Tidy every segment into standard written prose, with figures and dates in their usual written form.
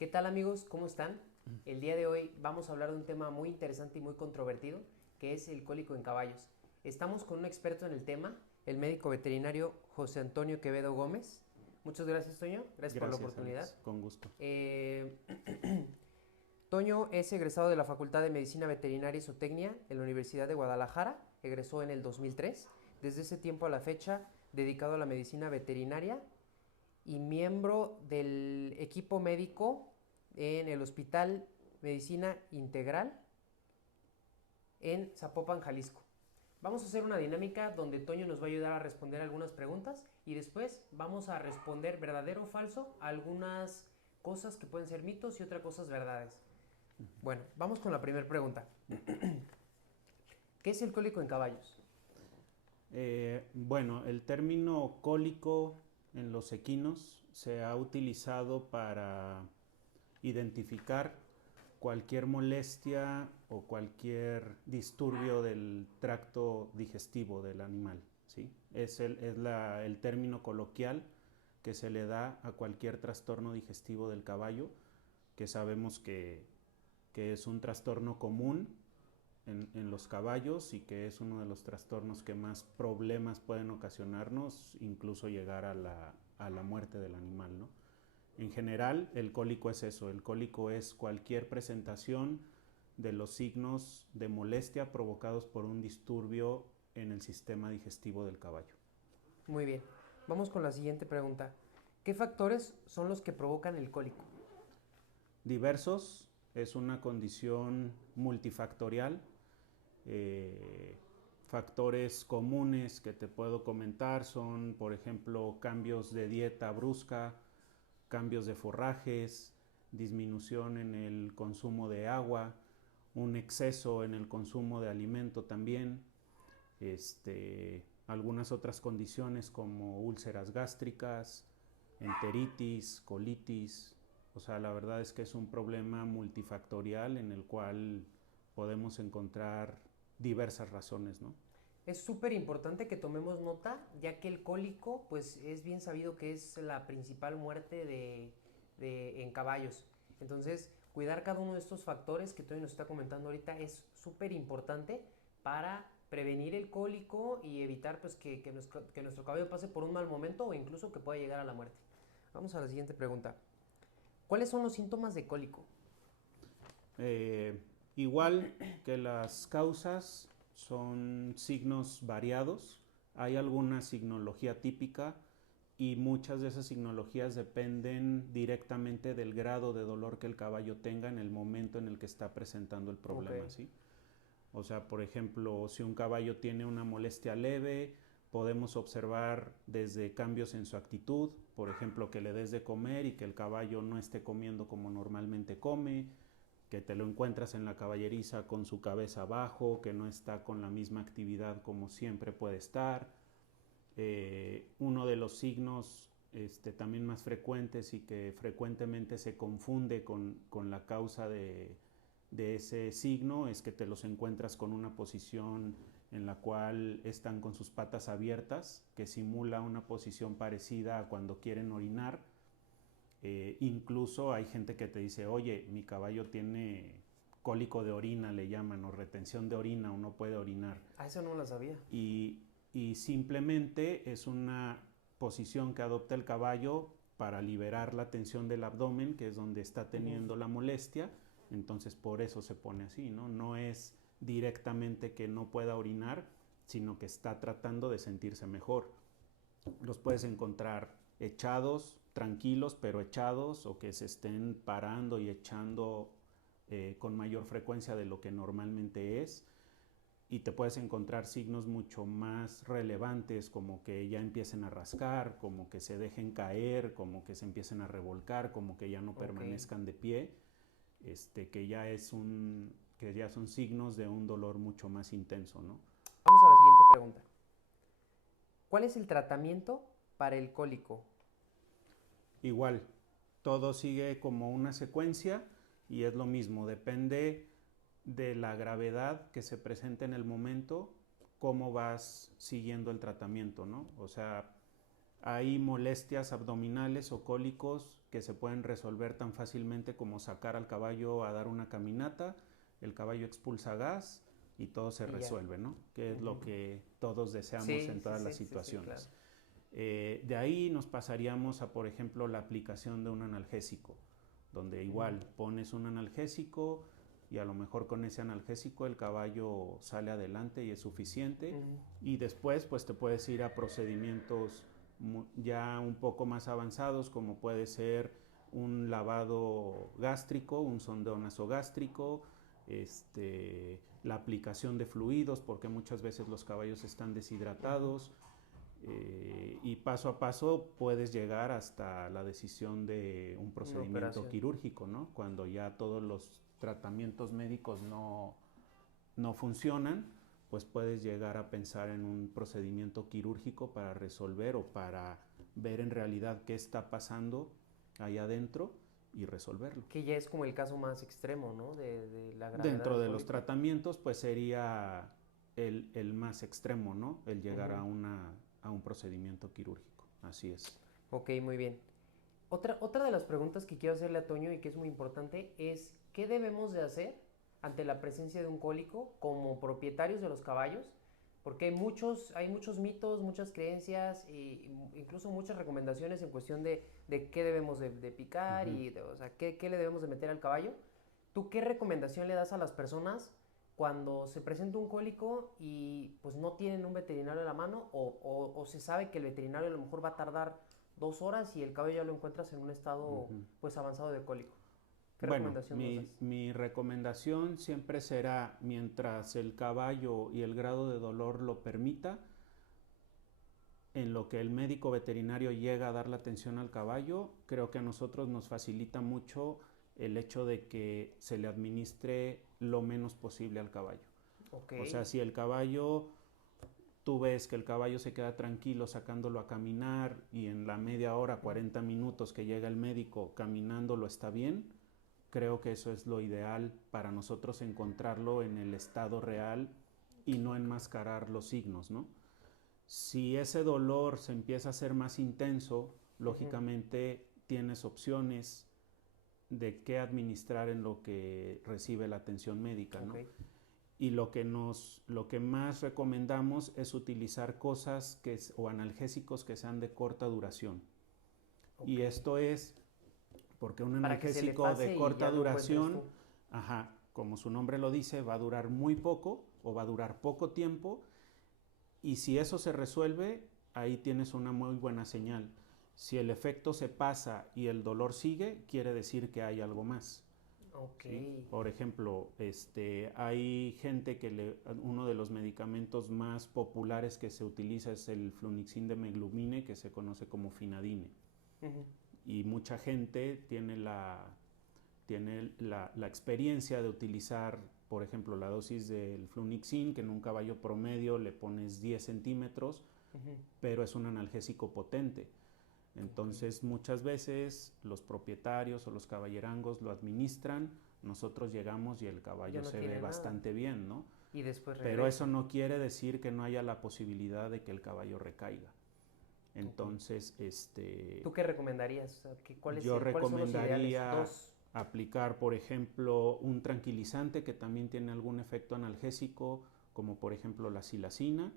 ¿Qué tal amigos? ¿Cómo están? El día de hoy vamos a hablar de un tema muy interesante y muy controvertido, que es el cólico en caballos. Estamos con un experto en el tema, el médico veterinario José Antonio Quevedo Gómez. Muchas gracias, Toño. Gracias por la Gracias, oportunidad. Alex. Con gusto. Eh, Toño es egresado de la Facultad de Medicina Veterinaria y Zootecnia en la Universidad de Guadalajara. Egresó en el 2003. Desde ese tiempo a la fecha, dedicado a la medicina veterinaria y miembro del equipo médico en el Hospital Medicina Integral en Zapopan, Jalisco. Vamos a hacer una dinámica donde Toño nos va a ayudar a responder algunas preguntas y después vamos a responder verdadero o falso a algunas cosas que pueden ser mitos y otras cosas verdades. Bueno, vamos con la primera pregunta. ¿Qué es el cólico en caballos? Bueno, el término cólico en los equinos se ha utilizado para identificar cualquier molestia o cualquier disturbio del tracto digestivo del animal. ¿Sí? Es el término coloquial que se le da a cualquier trastorno digestivo del caballo, que sabemos que es un trastorno común en los caballos y que es uno de los trastornos que más problemas pueden ocasionarnos, incluso llegar a la muerte del animal, ¿no? En general, el cólico es eso, el cólico es cualquier presentación de los signos de molestia provocados por un disturbio en el sistema digestivo del caballo. Muy bien. Vamos con la siguiente pregunta. ¿Qué factores son los que provocan el cólico? Diversos es una condición multifactorial. Eh, Factores comunes que te puedo comentar son, por ejemplo, cambios de dieta brusca, cambios de forrajes, disminución en el consumo de agua, un exceso en el consumo de alimento también, algunas otras condiciones como úlceras gástricas, enteritis, colitis. O sea, la verdad es que es un problema multifactorial en el cual podemos encontrar diversas razones, ¿no? Es súper importante que tomemos nota, ya que el cólico, pues es bien sabido que es la principal muerte en caballos. Entonces, cuidar cada uno de estos factores que Tony nos está comentando ahorita es súper importante para prevenir el cólico y evitar pues, que nuestro caballo pase por un mal momento o incluso que pueda llegar a la muerte. Vamos a la siguiente pregunta. ¿Cuáles son los síntomas de cólico? Igual que las causas son signos variados, hay alguna signología típica y muchas de esas signologías dependen directamente del grado de dolor que el caballo tenga en el momento en el que está presentando el Ok. problema, ¿sí? O sea, por ejemplo, si un caballo tiene una molestia leve, podemos observar desde cambios en su actitud, por ejemplo, que le des de comer y que el caballo no esté comiendo como normalmente come, que te lo encuentras en la caballeriza con su cabeza abajo, que no está con la misma actividad como siempre puede estar. Uno de los signos también más frecuentes y que frecuentemente se confunde con la causa de ese signo es que te los encuentras con una posición en la cual están con sus patas abiertas, que simula una posición parecida a cuando quieren orinar. Incluso hay gente que te dice, oye, mi caballo tiene cólico de orina, le llaman, o retención de orina, o no puede orinar. Ah, eso no lo sabía. Y, y simplemente es una posición que adopta el caballo para liberar la tensión del abdomen, que es donde está teniendo la molestia. Entonces por eso se pone así, ¿no? No es directamente que no pueda orinar, sino que está tratando de sentirse mejor. Los puedes encontrar echados, tranquilos, pero echados, o que se estén parando y echando con mayor frecuencia de lo que normalmente es. Y te puedes encontrar signos mucho más relevantes, como que ya empiecen a rascar, como que se dejen caer, como que se empiecen a revolcar, como que ya no Ok. permanezcan de pie, que ya son signos de un dolor mucho más intenso, ¿no? Vamos a la siguiente pregunta. ¿Cuál es el tratamiento para el cólico? Igual, todo sigue como una secuencia y es lo mismo, depende de la gravedad que se presente en el momento, cómo vas siguiendo el tratamiento, ¿no? O sea, Hay molestias abdominales o cólicos que se pueden resolver tan fácilmente como sacar al caballo a dar una caminata, el caballo expulsa gas y todo se resuelve, ¿no? Que es lo que todos deseamos en todas las situaciones. Claro. De ahí nos pasaríamos a, por ejemplo, la aplicación de un analgésico, donde igual pones un analgésico y a lo mejor con ese analgésico el caballo sale adelante y es suficiente. Y después pues te puedes ir a procedimientos ya un poco más avanzados, como puede ser un lavado gástrico, un sondeo nasogástrico, la aplicación de fluidos, porque muchas veces los caballos están deshidratados. Y paso a paso puedes llegar hasta la decisión de un procedimiento quirúrgico, ¿no? Cuando ya todos los tratamientos médicos no funcionan, pues puedes llegar a pensar en un procedimiento quirúrgico para resolver o para ver en realidad qué está pasando ahí adentro y resolverlo. Que ya es como el caso más extremo, ¿no? De la gravedad. Dentro de los tratamientos, pues sería el más extremo, ¿no? El llegar a un procedimiento quirúrgico. Así es. Ok, muy bien. Otra de las preguntas que quiero hacerle a Toño y que es muy importante es ¿qué debemos de hacer ante la presencia de un cólico como propietarios de los caballos? Porque hay muchos mitos, muchas creencias e incluso muchas recomendaciones en cuestión de qué debemos de picar y o sea, qué le debemos de meter al caballo. ¿Tú qué recomendación le das a las personas cuando se presenta un cólico y pues no tienen un veterinario a la mano o se sabe que el veterinario a lo mejor va a tardar 2 horas y el caballo ya lo encuentras en un estado pues avanzado de cólico? ¿Qué recomendación nos das? Mi recomendación siempre será, mientras el caballo y el grado de dolor lo permita, en lo que el médico veterinario llega a dar la atención al caballo, creo que a nosotros nos facilita mucho el hecho de que se le administre lo menos posible al caballo. Okay. O sea, si el caballo, tú ves que el caballo se queda tranquilo sacándolo a caminar y en la media hora, 40 minutos que llega el médico caminándolo está bien, creo que eso es lo ideal para nosotros encontrarlo en el estado real y no enmascarar los signos, ¿no? Si ese dolor se empieza a hacer más intenso, lógicamente tienes opciones de qué administrar en lo que recibe la atención médica, ¿no? Y lo que más recomendamos es utilizar cosas o analgésicos que sean de corta duración. Y esto es porque un analgésico de corta duración, como su nombre lo dice, va a durar muy poco o va a durar poco tiempo, y si eso se resuelve, ahí tienes una muy buena señal. Si el efecto se pasa y el dolor sigue, quiere decir que hay algo más. ¿Sí? Por ejemplo, hay gente que uno de los medicamentos más populares que se utiliza es el flunixin de meglumine, que se conoce como Finadine. Y mucha gente tiene la experiencia de utilizar, por ejemplo, la dosis del flunixin, que en un caballo promedio le pones 10 centímetros, pero es un analgésico potente. Entonces, muchas veces los propietarios o los caballerangos lo administran, nosotros llegamos y el caballo se ve bastante bien, ¿no? Y después regresa. Pero eso no quiere decir que no haya la posibilidad de que el caballo recaiga. Entonces, ¿tú qué recomendarías? Yo recomendaría aplicar, por ejemplo, un tranquilizante que también tiene algún efecto analgésico, como por ejemplo la silacina,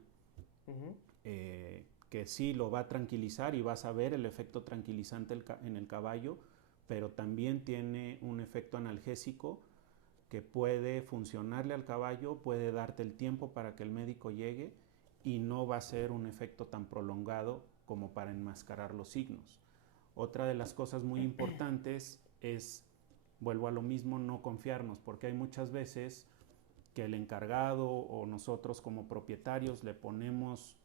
que sí lo va a tranquilizar y vas a ver el efecto tranquilizante en el caballo, pero también tiene un efecto analgésico que puede funcionarle al caballo, puede darte el tiempo para que el médico llegue y no va a ser un efecto tan prolongado como para enmascarar los signos. Otra de las cosas muy importantes es, vuelvo a lo mismo, no confiarnos, porque hay muchas veces que el encargado o nosotros como propietarios le ponemos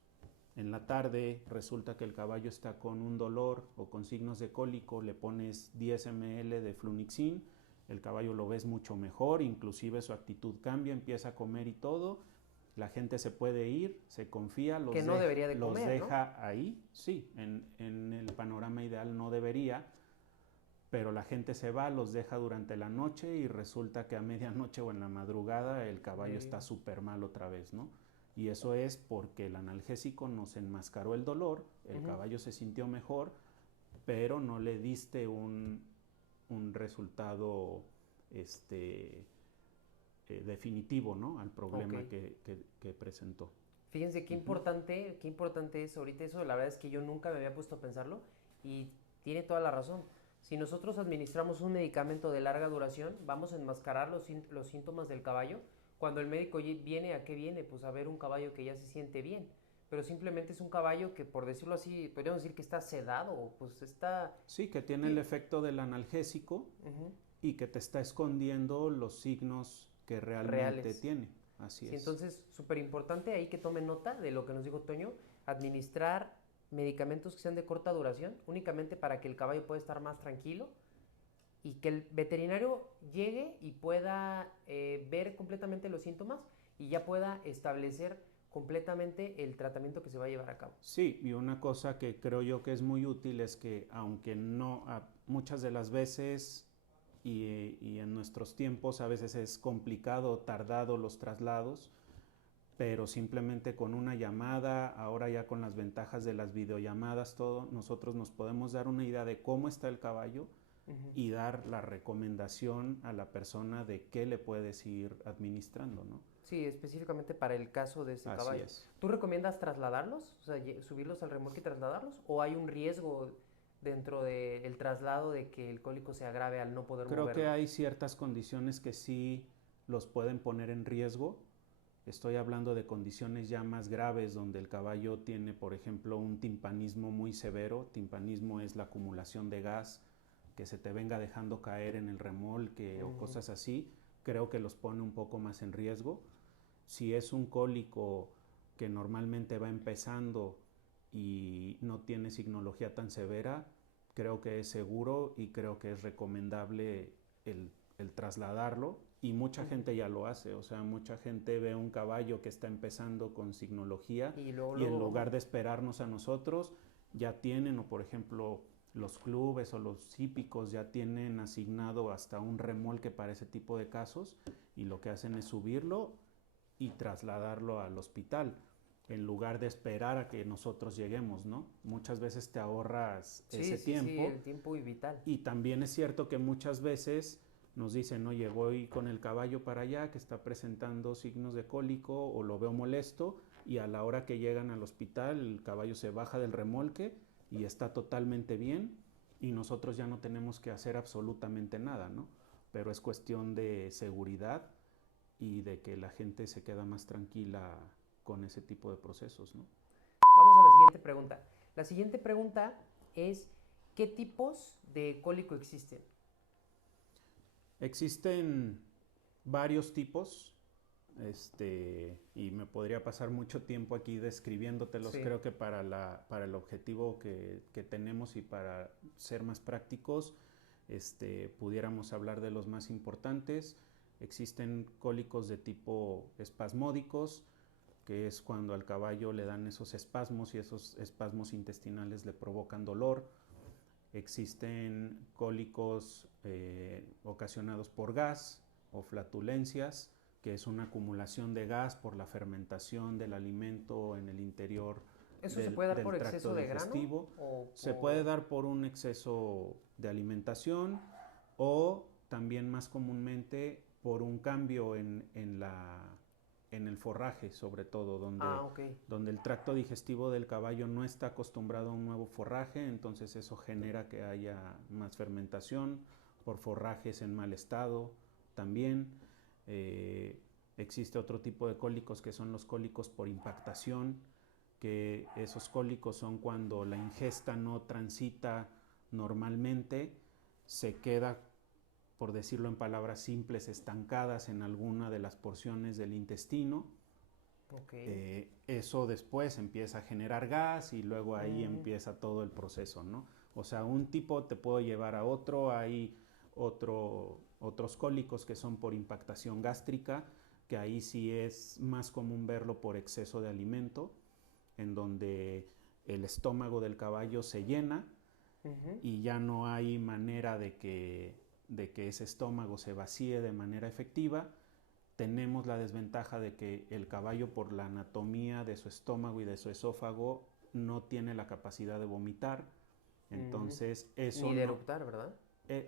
en la tarde, resulta que el caballo está con un dolor o con signos de cólico, le pones 10 ml de flunixin, el caballo lo ves mucho mejor, inclusive su actitud cambia, empieza a comer y todo. La gente se puede ir, se confía, los deja ahí. Sí, en el panorama ideal no debería, pero la gente se va, los deja durante la noche y resulta que a medianoche o en la madrugada el caballo está súper mal otra vez, ¿no? y eso es porque el analgésico nos enmascaró el dolor, el caballo se sintió mejor, pero no le diste un resultado definitivo, ¿no?, al problema que presentó. Fíjense qué importante es ahorita eso. La verdad es que yo nunca me había puesto a pensarlo y tiene toda la razón. Si nosotros administramos un medicamento de larga duración, vamos a enmascarar los síntomas del caballo. Cuando el médico viene, ¿a qué viene? Pues a ver un caballo que ya se siente bien. Pero simplemente es un caballo que, por decirlo así, podríamos decir que está sedado, pues está... Sí, que tiene el efecto del analgésico y que te está escondiendo los signos que realmente tiene. Así sí, es. Entonces, súper importante ahí que tomen nota de lo que nos dijo Toño, administrar medicamentos que sean de corta duración, únicamente para que el caballo pueda estar más tranquilo y que el veterinario llegue y pueda ver completamente los síntomas y ya pueda establecer completamente el tratamiento que se va a llevar a cabo. Sí, y una cosa que creo yo que es muy útil es que aunque no, muchas de las veces y en nuestros tiempos a veces es complicado, tardado los traslados, pero simplemente con una llamada, ahora ya con las ventajas de las videollamadas, todo, nosotros nos podemos dar una idea de cómo está el caballo y dar la recomendación a la persona de qué le puedes ir administrando, ¿no? Sí, específicamente para el caso de ese caballo. Así es. ¿Tú recomiendas trasladarlos? O sea, subirlos al remolque y trasladarlos, ¿o hay un riesgo dentro del traslado de que el cólico se agrave al no poder moverlo? Creo que hay ciertas condiciones que sí los pueden poner en riesgo. Estoy hablando de condiciones ya más graves donde el caballo tiene, por ejemplo, un timpanismo muy severo. Timpanismo es la acumulación de gas que se te venga dejando caer en el remolque o cosas así. Creo que los pone un poco más en riesgo. Si es un cólico que normalmente va empezando y no tiene signología tan severa, creo que es seguro y creo que es recomendable el trasladarlo, y mucha gente ya lo hace. O sea, mucha gente ve un caballo que está empezando con signología y en lugar de esperarnos a nosotros, ya tienen, o por ejemplo los clubes o los hípicos ya tienen asignado hasta un remolque para ese tipo de casos, y lo que hacen es subirlo y trasladarlo al hospital en lugar de esperar a que nosotros lleguemos, ¿no? Muchas veces te ahorras ese tiempo. Sí, el tiempo es vital. Y también es cierto que muchas veces nos dicen, oye, voy con el caballo para allá que está presentando signos de cólico o lo veo molesto, y a la hora que llegan al hospital el caballo se baja del remolque y está totalmente bien y nosotros ya no tenemos que hacer absolutamente nada, ¿no? Pero es cuestión de seguridad y de que la gente se queda más tranquila con ese tipo de procesos, ¿no? Vamos a la siguiente pregunta. La siguiente pregunta es, ¿qué tipos de cólico existen? Existen varios tipos, y me podría pasar mucho tiempo aquí describiéndotelos. Sí. Creo que para el objetivo que tenemos y para ser más prácticos, pudiéramos hablar de los más importantes. Existen cólicos de tipo espasmódicos, que es cuando al caballo le dan esos espasmos y esos espasmos intestinales le provocan dolor. Existen cólicos ocasionados por gas o flatulencias, que es una acumulación de gas por la fermentación del alimento en el interior. ¿Eso se puede dar por exceso de grano? Se puede dar por un exceso de alimentación, o también más comúnmente por un cambio en el forraje, sobre todo, donde el tracto digestivo del caballo no está acostumbrado a un nuevo forraje, entonces eso genera que haya más fermentación, por forrajes en mal estado también. Existe otro tipo de cólicos que son los cólicos por impactación, que esos cólicos son cuando la ingesta no transita normalmente, se queda, por decirlo en palabras simples, estancadas en alguna de las porciones del intestino. Eso después empieza a generar gas y luego ahí empieza todo el proceso, ¿no? O sea, un tipo te puede llevar a otro. Hay otros cólicos que son por impactación gástrica, que ahí sí es más común verlo por exceso de alimento, en donde el estómago del caballo se llena y ya no hay manera de que ese estómago se vacíe de manera efectiva, tenemos la desventaja de que el caballo, por la anatomía de su estómago y de su esófago, no tiene la capacidad de vomitar. Entonces, eso Ni de no, eructar, ¿verdad?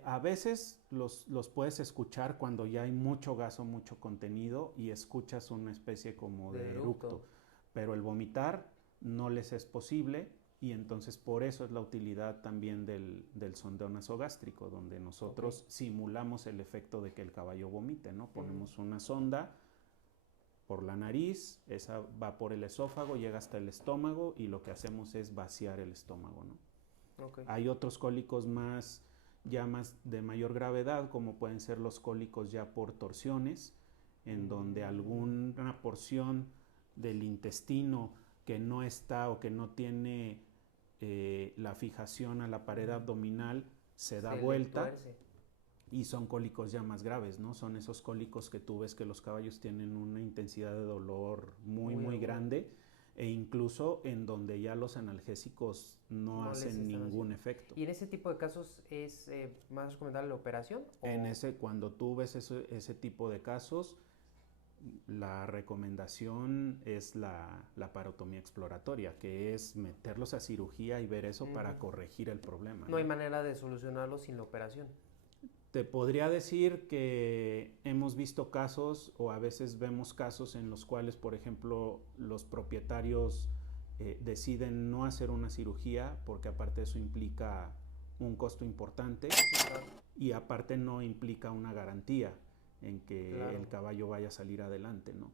a veces los puedes escuchar cuando ya hay mucho gas o mucho contenido y escuchas una especie como de eructo, pero el vomitar no les es posible, y entonces por eso es la utilidad también del sondeo nasogástrico, donde nosotros simulamos el efecto de que el caballo vomite, ¿no? Ponemos una sonda por la nariz, esa va por el esófago, llega hasta el estómago y lo que hacemos es vaciar el estómago, ¿no? Hay otros cólicos ya más de mayor gravedad, como pueden ser los cólicos ya por torsiones, en donde alguna porción del intestino que no está o que no tiene la fijación a la pared abdominal se da vuelta, y son cólicos ya más graves, ¿no? Son esos cólicos que tú ves que los caballos tienen una intensidad de dolor muy grande, e incluso en donde ya los analgésicos no hacen ningún efecto. ¿Y en ese tipo de casos es más recomendable la operación? Cuando tú ves ese tipo de casos, la recomendación es la parotomía exploratoria, que es meterlos a cirugía y ver eso para corregir el problema. No hay manera de solucionarlo sin la operación. Te podría decir que hemos visto casos, o a veces vemos casos en los cuales, por ejemplo, los propietarios deciden no hacer una cirugía porque aparte eso implica un costo importante, y aparte no implica una garantía en que el caballo vaya a salir adelante, ¿no?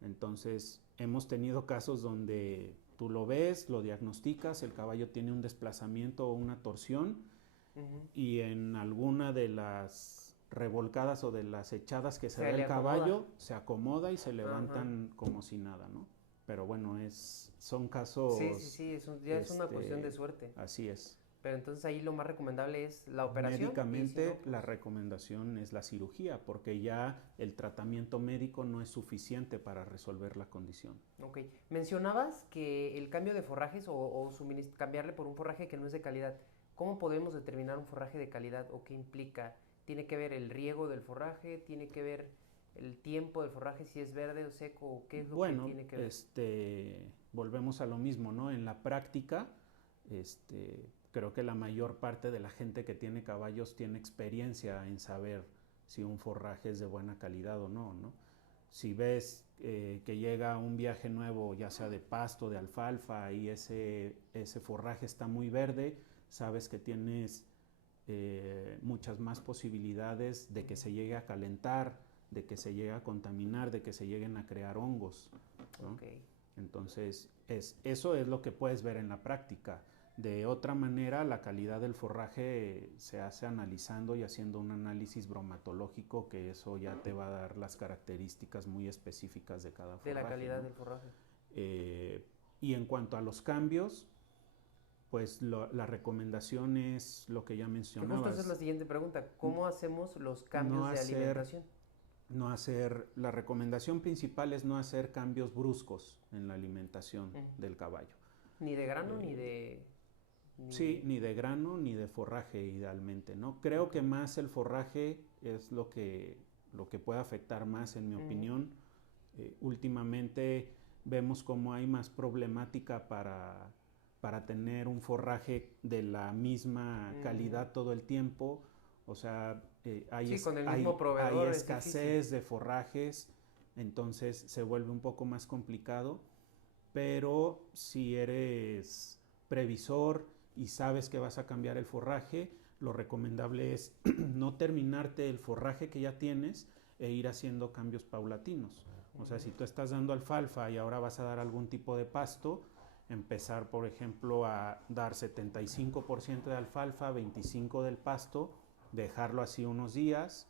Entonces, hemos tenido casos donde tú lo ves, lo diagnosticas, el caballo tiene un desplazamiento o una torsión, y en alguna de las revolcadas o de las echadas que se da el caballo, se acomoda y se levantan como si nada, ¿no? Pero bueno, son casos... Sí, es una cuestión de suerte. Así es. Pero entonces ahí lo más recomendable es la operación. Médicamente, si no, la recomendación es la cirugía, porque ya el tratamiento médico no es suficiente para resolver la condición. Mencionabas que el cambio de forrajes o cambiarle por un forraje que no es de calidad. ¿Cómo podemos determinar un forraje de calidad o qué implica? ¿Tiene que ver el riego del forraje? ¿Tiene que ver el tiempo del forraje, si es verde o seco? ¿O qué es lo que tiene que ver? Volvemos a lo mismo, ¿no? En la práctica, creo que la mayor parte de la gente que tiene caballos tiene experiencia en saber si un forraje es de buena calidad o no, ¿no? Si ves que llega un viaje nuevo, ya sea de pasto, de alfalfa, y ese forraje está muy verde, sabes que tienes muchas más posibilidades de que se llegue a calentar, de que se llegue a contaminar, de que se lleguen a crear hongos, ¿no? Entonces, eso es lo que puedes ver en la práctica. De otra manera, la calidad del forraje se hace analizando y haciendo un análisis bromatológico, que eso ya te va a dar las características muy específicas de cada forraje. De la calidad, ¿no?, del forraje. Y en cuanto a los cambios, pues la recomendación es lo que ya mencionabas. Justo esa es la siguiente pregunta. ¿Cómo hacemos los cambios de alimentación? La recomendación principal es no hacer cambios bruscos en la alimentación del caballo. Ni de grano ni de... Ni de grano ni de forraje, idealmente, ¿no? Creo que más el forraje es lo que puede afectar más, en mi opinión. Últimamente vemos cómo hay más problemática para tener un forraje de la misma calidad todo el tiempo. O sea, hay escasez de forrajes, entonces se vuelve un poco más complicado. Pero si eres previsor y sabes que vas a cambiar el forraje, lo recomendable es no terminarte el forraje que ya tienes e ir haciendo cambios paulatinos. O sea, si tú estás dando alfalfa y ahora vas a dar algún tipo de pasto, empezar, por ejemplo, a dar 75% de alfalfa, 25% del pasto, dejarlo así unos días,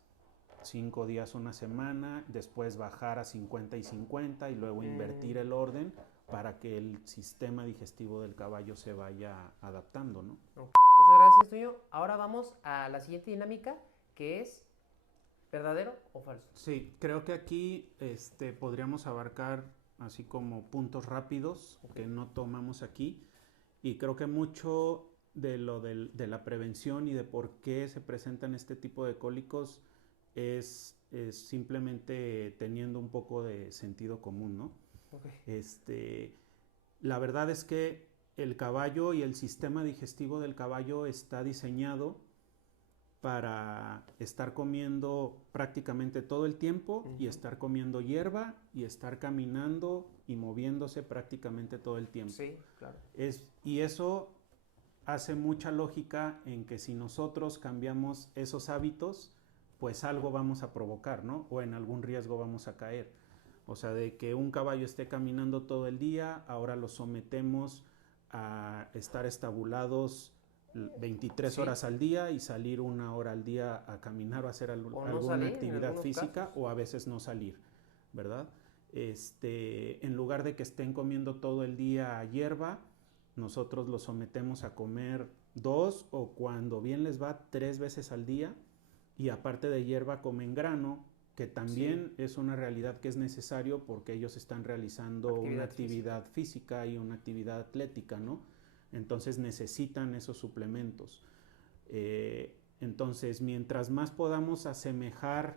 5 días, una semana, después bajar a 50 y 50 y luego invertir el orden para que el sistema digestivo del caballo se vaya adaptando, ¿no? Muchas gracias, Toño. Ahora vamos a la siguiente dinámica, que es ¿verdadero o falso? Sí, creo que aquí podríamos abarcar así como puntos rápidos que no tomamos aquí, y creo que mucho de la prevención y de por qué se presentan este tipo de cólicos es simplemente teniendo un poco de sentido común, ¿no? Ok. La verdad es que el caballo y el sistema digestivo del caballo está diseñado para estar comiendo prácticamente todo el tiempo y estar comiendo hierba y estar caminando y moviéndose prácticamente todo el tiempo. Sí, claro. Y eso hace mucha lógica en que si nosotros cambiamos esos hábitos, pues algo vamos a provocar, ¿no? O en algún riesgo vamos a caer. O sea, de que un caballo esté caminando todo el día, ahora lo sometemos a estar estabulados 23 Sí. horas al día y salir 1 hora al día a caminar o hacer O no alguna salir en actividad algunos física, casos. o a veces no salir, ¿verdad? En lugar de que estén comiendo todo el día hierba, nosotros los sometemos a comer 2 o cuando bien les va 3 veces al día, y aparte de hierba comen grano, que también Sí. es una realidad que es necesario porque ellos están realizando una actividad física y una actividad atlética, ¿no? Entonces necesitan esos suplementos. Entonces, mientras más podamos asemejar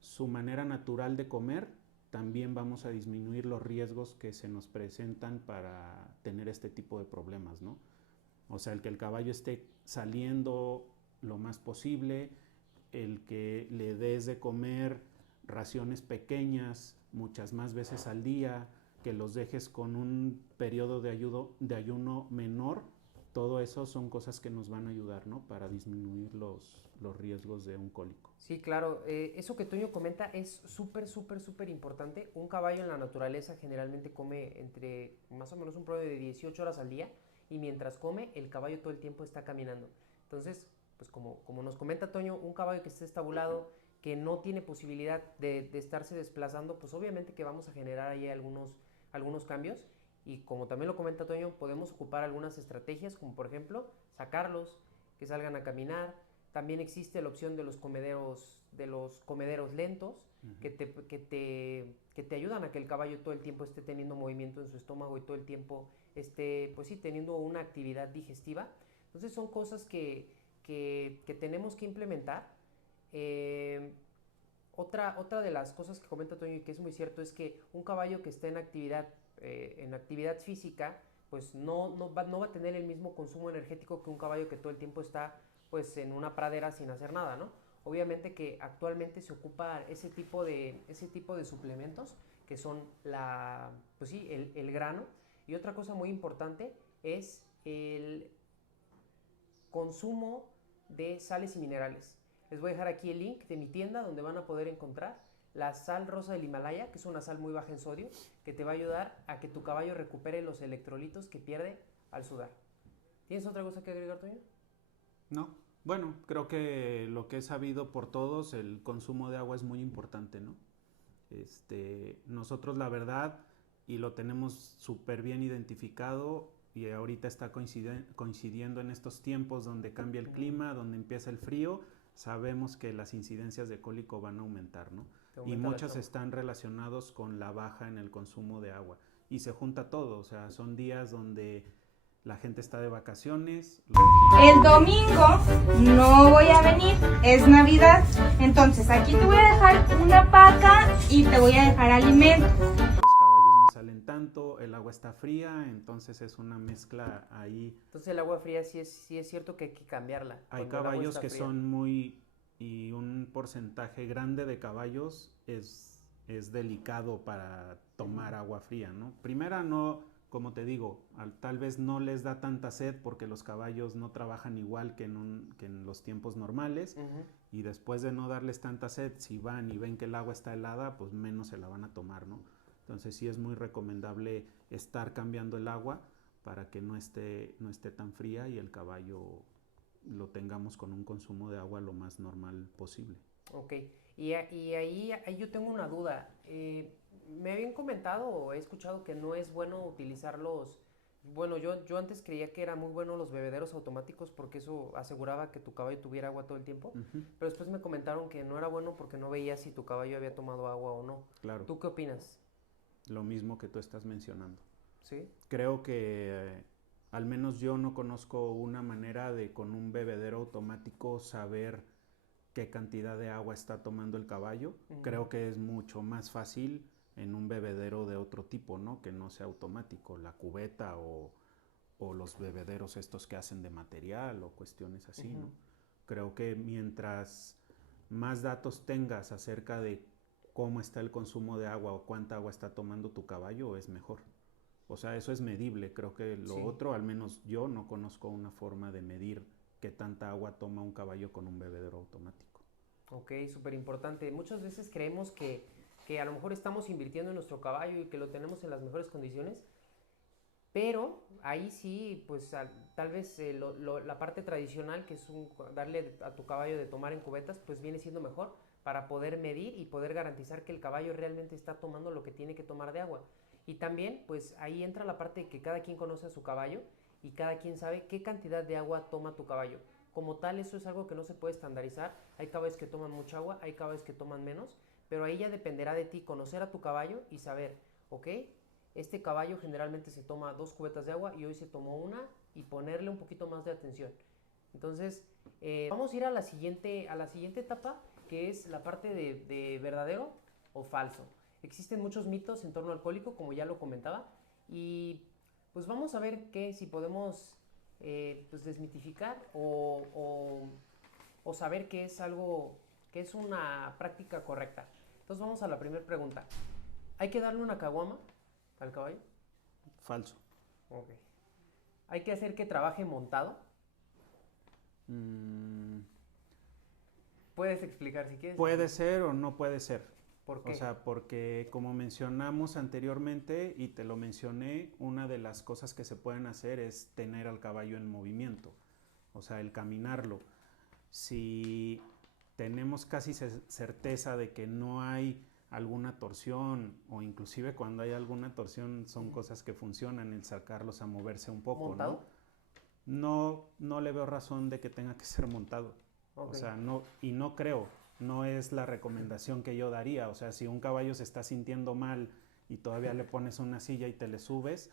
su manera natural de comer, también vamos a disminuir los riesgos que se nos presentan para tener este tipo de problemas, ¿no? O sea, el que el caballo esté saliendo lo más posible, el que le des de comer raciones pequeñas muchas más veces al día, que los dejes con un periodo de ayuno menor, todo eso son cosas que nos van a ayudar, ¿no? Para disminuir los riesgos de un cólico. Sí, claro. Eso que Toño comenta es súper, súper, súper importante. Un caballo en la naturaleza generalmente come entre más o menos un promedio de 18 horas al día, y mientras come, el caballo todo el tiempo está caminando. Entonces, pues como nos comenta Toño, un caballo que esté estabulado, que no tiene posibilidad de estarse desplazando, pues obviamente que vamos a generar ahí algunos cambios. Y como también lo comenta Toño, podemos ocupar algunas estrategias, como por ejemplo sacarlos, que salgan a caminar. También existe la opción de los comederos lentos, que te ayudan a que el caballo todo el tiempo esté teniendo movimiento en su estómago y todo el tiempo esté, pues sí, teniendo una actividad digestiva. Entonces son cosas que tenemos que implementar. Otra de las cosas que comenta Toño y que es muy cierto es que un caballo que esté en actividad física, pues no va a tener el mismo consumo energético que un caballo que todo el tiempo está pues en una pradera sin hacer nada, ¿no? Obviamente que actualmente se ocupa ese tipo de suplementos que son pues sí, el grano. Y otra cosa muy importante es el consumo de sales y minerales. Les voy a dejar aquí el link de mi tienda donde van a poder encontrar la sal rosa del Himalaya, que es una sal muy baja en sodio, que te va a ayudar a que tu caballo recupere los electrolitos que pierde al sudar. ¿Tienes otra cosa que agregar, Toño? No, bueno, creo que lo que es sabido por todos, el consumo de agua es muy importante, ¿no? Nosotros la verdad, y lo tenemos súper bien identificado, y ahorita está coincidiendo en estos tiempos donde cambia el clima, donde empieza el frío, sabemos que las incidencias de cólico van a aumentar, ¿no? Y muchos están relacionados con la baja en el consumo de agua. Y se junta todo, o sea, son días donde la gente está de vacaciones. El domingo no voy a venir, es Navidad. Entonces aquí te voy a dejar una paca y te voy a dejar alimento. Los caballos no salen tanto, el agua está fría, entonces es una mezcla ahí. Entonces el agua fría sí es cierto que hay que cambiarla. Hay caballos que son y un porcentaje grande de caballos es delicado para tomar agua fría, ¿no? Primera no, como te digo, tal vez no les da tanta sed porque los caballos no trabajan igual que en los tiempos normales, y después de no darles tanta sed, si van y ven que el agua está helada, pues menos se la van a tomar, ¿no? Entonces sí es muy recomendable estar cambiando el agua para que no esté tan fría y el caballo lo tengamos con un consumo de agua lo más normal posible. Ok, y ahí yo tengo una duda. Me habían comentado o he escuchado que no es bueno utilizar Bueno, yo antes creía que era muy bueno los bebederos automáticos porque eso aseguraba que tu caballo tuviera agua todo el tiempo, pero después me comentaron que no era bueno porque no veías si tu caballo había tomado agua o no. Claro. ¿Tú qué opinas? Lo mismo que tú estás mencionando. ¿Sí? Creo que al menos yo no conozco una manera de con un bebedero automático saber qué cantidad de agua está tomando el caballo. Creo que es mucho más fácil en un bebedero de otro tipo, ¿no? Que no sea automático, la cubeta o los bebederos estos que hacen de material o cuestiones así, ¿no? Creo que mientras más datos tengas acerca de cómo está el consumo de agua o cuánta agua está tomando tu caballo, es mejor. O sea, eso es medible. Creo que lo otro, al menos yo no conozco una forma de medir qué tanta agua toma un caballo con un bebedero automático. Ok, súper importante. Muchas veces creemos que a lo mejor estamos invirtiendo en nuestro caballo y que lo tenemos en las mejores condiciones, pero ahí sí, pues tal vez la parte tradicional, que es darle a tu caballo de tomar en cubetas, pues viene siendo mejor para poder medir y poder garantizar que el caballo realmente está tomando lo que tiene que tomar de agua. Y también, pues ahí entra la parte de que cada quien conoce a su caballo y cada quien sabe qué cantidad de agua toma tu caballo. Como tal, eso es algo que no se puede estandarizar. Hay caballos que toman mucha agua, hay caballos que toman menos, pero ahí ya dependerá de ti conocer a tu caballo y saber, ok, este caballo generalmente se toma 2 cubetas de agua y hoy se tomó una, y ponerle un poquito más de atención. Entonces, vamos a ir a la siguiente etapa, que es la parte de verdadero o falso. Existen muchos mitos en torno al cólico, como ya lo comentaba, y pues vamos a ver si podemos pues desmitificar o saber que es algo, que es una práctica correcta. Entonces vamos a la primera pregunta. ¿Hay que darle una caguama al caballo? Falso. Ok. ¿Hay que hacer que trabaje montado? ¿Puedes explicar si quieres? Puede ser o no puede ser. ¿Por qué? O sea, porque como mencionamos anteriormente y te lo mencioné, una de las cosas que se pueden hacer es tener al caballo en movimiento, o sea, el caminarlo. Si tenemos casi certeza de que no hay alguna torsión, o inclusive cuando hay alguna torsión son cosas que funcionan, el sacarlos a moverse un poco, ¿Montado? ¿no? No le veo razón de que tenga que ser montado. Okay. O sea, no creo, no es la recomendación que yo daría. O sea, si un caballo se está sintiendo mal y todavía le pones una silla y te le subes,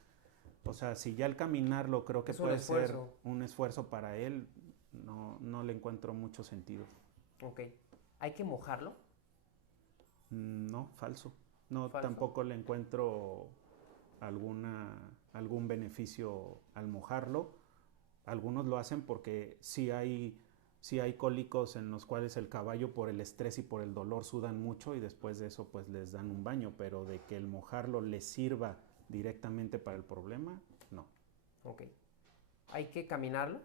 o sea, si ya el caminarlo creo que puede ser un esfuerzo para él, no le encuentro mucho sentido. Ok. ¿Hay que mojarlo? No, falso. No, ¿Falso? Tampoco le encuentro algún beneficio al mojarlo. Algunos lo hacen porque sí hay cólicos en los cuales el caballo por el estrés y por el dolor sudan mucho y después de eso pues les dan un baño, pero de que el mojarlo les sirva directamente para el problema, no. Ok. ¿Hay que caminarlo?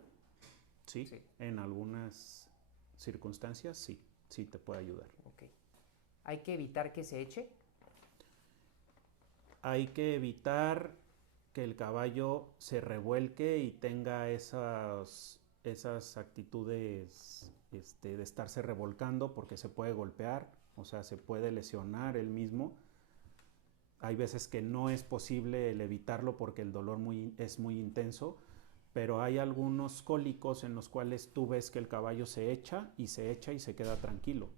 Sí, en algunas circunstancias sí te puede ayudar. Ok. ¿Hay que evitar que se eche? Hay que evitar que el caballo se revuelque y tenga esas actitudes de estarse revolcando, porque se puede golpear, o sea, se puede lesionar él mismo. Hay veces que no es posible el evitarlo porque el dolor es muy intenso, pero hay algunos cólicos en los cuales tú ves que el caballo se echa y se queda tranquilo.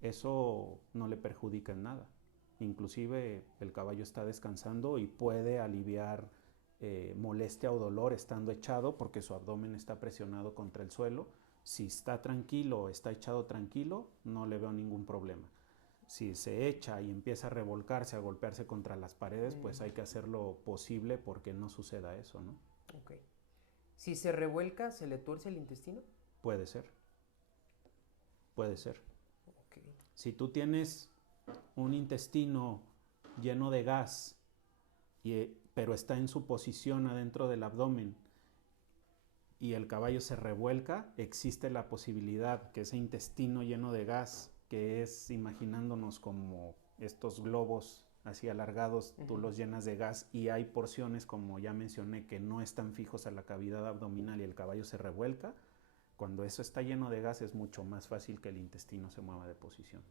Eso no le perjudica en nada. Inclusive el caballo está descansando y puede aliviar molestia o dolor estando echado porque su abdomen está presionado contra el suelo. Si está tranquilo o está echado tranquilo, no le veo ningún problema. Si se echa y empieza a revolcarse, a golpearse contra las paredes, pues hay que hacer lo posible porque no suceda eso, ¿no? Ok. Si se revuelca, ¿se le tuerce el intestino? Puede ser. Puede ser. Ok. Si tú tienes un intestino lleno de gas, pero está en su posición adentro del abdomen y el caballo se revuelca, existe la posibilidad que ese intestino lleno de gas, que es, imaginándonos como estos globos así alargados, tú los llenas de gas y hay porciones, como ya mencioné, que no están fijos a la cavidad abdominal y el caballo se revuelca. Cuando eso está lleno de gas es mucho más fácil que el intestino se mueva de posición.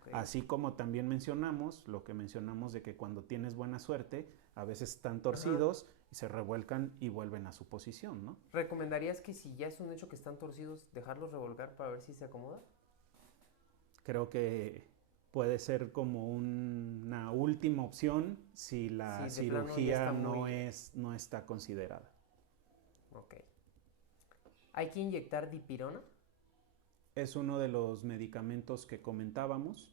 Okay. Así como también mencionamos, lo que mencionamos de que cuando tienes buena suerte, a veces están torcidos y se revuelcan y vuelven a su posición, ¿no? ¿Recomendarías que si ya es un hecho que están torcidos, dejarlos revolcar para ver si se acomoda? Creo que puede ser como una última opción si la cirugía no está considerada. Ok. ¿Hay que inyectar dipirona? Es uno de los medicamentos que comentábamos.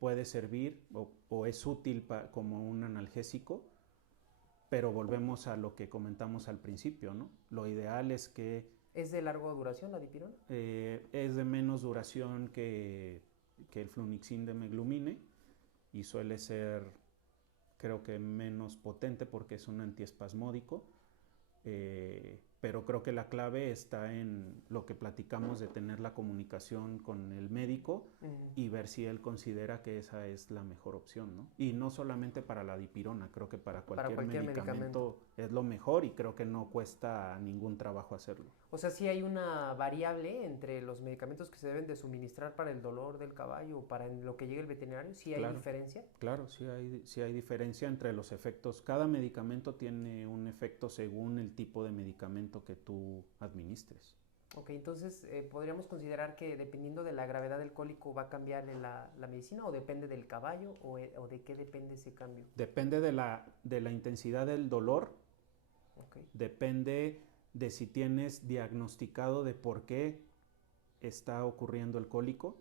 Puede servir o es útil como un analgésico, pero volvemos a lo que comentamos al principio, ¿no? Lo ideal es que... ¿Es de larga duración la dipirona? Es de menos duración que el flunixin de meglumine y suele ser, creo que menos potente porque es un antiespasmódico. Pero creo que la clave está en lo que platicamos de tener la comunicación con el médico y ver si él considera que esa es la mejor opción, ¿no? Y no solamente para la dipirona, creo que para cualquier medicamento es lo mejor y creo que no cuesta ningún trabajo hacerlo. O sea, sí hay una variable entre los medicamentos que se deben de suministrar para el dolor del caballo o para lo que llegue el veterinario, ¿sí hay diferencia? Claro, sí hay diferencia entre los efectos. Cada medicamento tiene un efecto según el tipo de medicamento que tú administres. Ok, entonces podríamos considerar que dependiendo de la gravedad del cólico va a cambiar la medicina, o depende del caballo, o de qué depende ese cambio. Depende de la intensidad del dolor. Okay. Depende de si tienes diagnosticado de por qué está ocurriendo el cólico,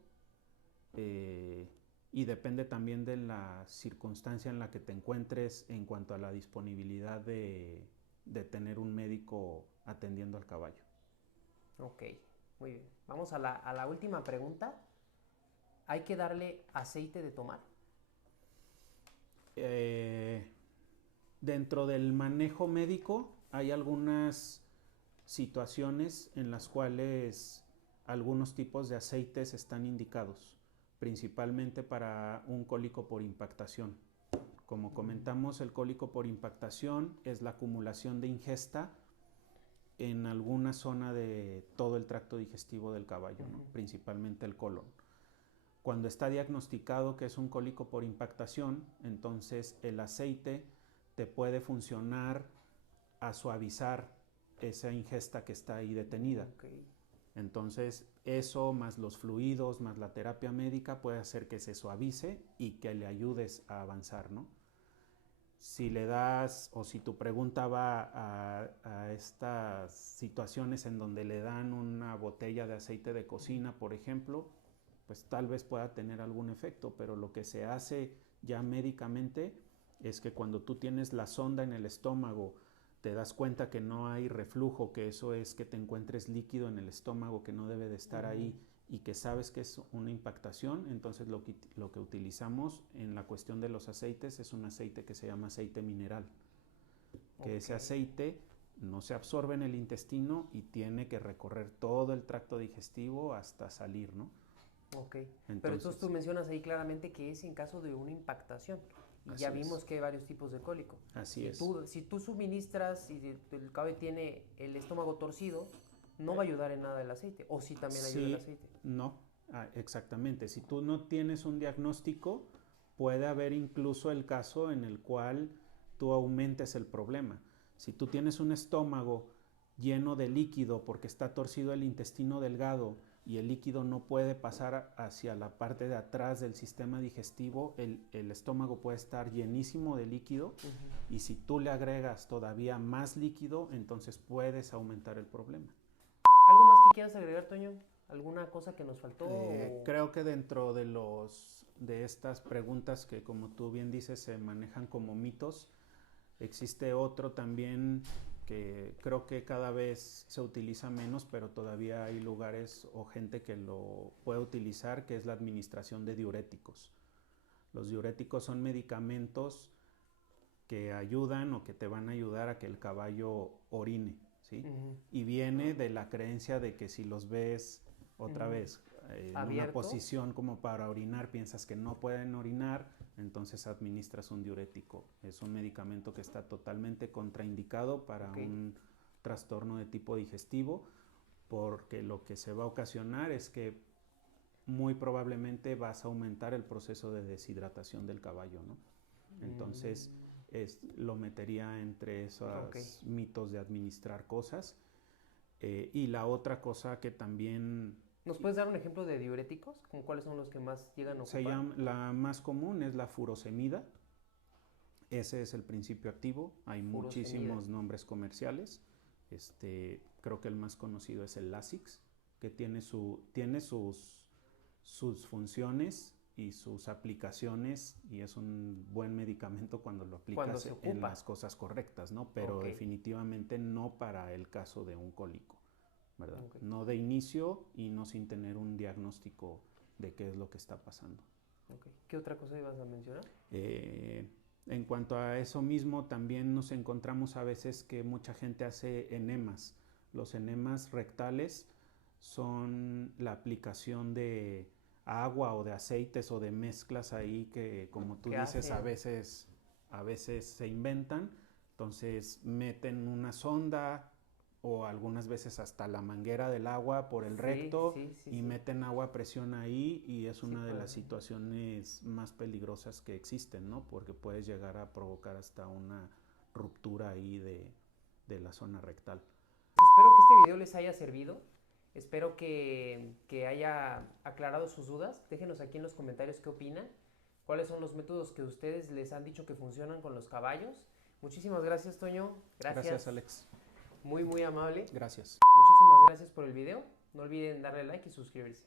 y depende también de la circunstancia en la que te encuentres en cuanto a la disponibilidad de tener un médico atendiendo al caballo. Ok, muy bien. Vamos a la última pregunta. ¿Hay que darle aceite de tomar? Dentro del manejo médico hay algunas situaciones en las cuales algunos tipos de aceites están indicados, principalmente para un cólico por impactación. Como comentamos, el cólico por impactación es la acumulación de ingesta en alguna zona de todo el tracto digestivo del caballo, ¿no? Principalmente el colon. Cuando está diagnosticado que es un cólico por impactación, entonces el aceite te puede funcionar a suavizar esa ingesta que está ahí detenida. Okay. Entonces eso más los fluidos más la terapia médica puede hacer que se suavice y que le ayudes a avanzar, ¿no? Si le das, o si tu pregunta va a estas situaciones en donde le dan una botella de aceite de cocina, por ejemplo, pues tal vez pueda tener algún efecto, pero lo que se hace ya médicamente es que cuando tú tienes la sonda en el estómago, te das cuenta que no hay reflujo, que eso es que te encuentres líquido en el estómago que no debe de estar ahí, y que sabes que es una impactación, entonces lo que utilizamos en la cuestión de los aceites es un aceite que se llama aceite mineral. Que ese aceite no se absorbe en el intestino y tiene que recorrer todo el tracto digestivo hasta salir, ¿no? Ok, pero entonces tú mencionas ahí claramente que es en caso de una impactación. Y ya vimos que hay varios tipos de cólico. Así es. Si tú suministras y el caballo tiene el estómago torcido, no va a ayudar en nada el aceite, o sí también ayuda el aceite. No, exactamente. Si tú no tienes un diagnóstico, puede haber incluso el caso en el cual tú aumentes el problema. Si tú tienes un estómago lleno de líquido porque está torcido el intestino delgado y el líquido no puede pasar hacia la parte de atrás del sistema digestivo, el estómago puede estar llenísimo de líquido, y si tú le agregas todavía más líquido, entonces puedes aumentar el problema. ¿Algo más que quieras agregar, Toño? ¿Alguna cosa que nos faltó? Creo que dentro de estas preguntas que, como tú bien dices, se manejan como mitos, existe otro también que creo que cada vez se utiliza menos, pero todavía hay lugares o gente que lo puede utilizar, que es la administración de diuréticos. Los diuréticos son medicamentos que ayudan o que te van a ayudar a que el caballo orine, ¿sí? Y viene de la creencia de que si los ves otra vez en una posición como para orinar, piensas que no pueden orinar, entonces administras un diurético. Es un medicamento que está totalmente contraindicado para un trastorno de tipo digestivo, porque lo que se va a ocasionar es que muy probablemente vas a aumentar el proceso de deshidratación del caballo, ¿no? Entonces lo metería entre esos mitos de administrar cosas. Y la otra cosa que también... ¿Nos puedes dar un ejemplo de diuréticos? ¿Cuáles son los que más llegan a ocupar? La más común es la furosemida. Ese es el principio activo. Hay muchísimos nombres comerciales. Creo que el más conocido es el Lasix, que tiene sus funciones y sus aplicaciones, y es un buen medicamento cuando lo aplicas en las cosas correctas, ¿no? Pero definitivamente no para el caso de un cólico, ¿verdad? No de inicio y no sin tener un diagnóstico de qué es lo que está pasando. ¿Qué otra cosa ibas a mencionar? En cuanto a eso mismo, también nos encontramos a veces que mucha gente hace enemas. Los enemas rectales son la aplicación de agua o de aceites o de mezclas ahí que, como tú dices, a veces se inventan. Entonces meten una sonda o algunas veces hasta la manguera del agua por el recto y meten agua a presión ahí, y es una de las situaciones más peligrosas que existen, ¿no? Porque puedes llegar a provocar hasta una ruptura ahí de la zona rectal. Espero que este video les haya servido. Espero que haya aclarado sus dudas. Déjenos aquí en los comentarios qué opinan. ¿Cuáles son los métodos que ustedes les han dicho que funcionan con los caballos? Muchísimas gracias, Toño. Gracias, Alex. Muy, muy amable. Gracias. Muchísimas gracias por el video. No olviden darle like y suscribirse.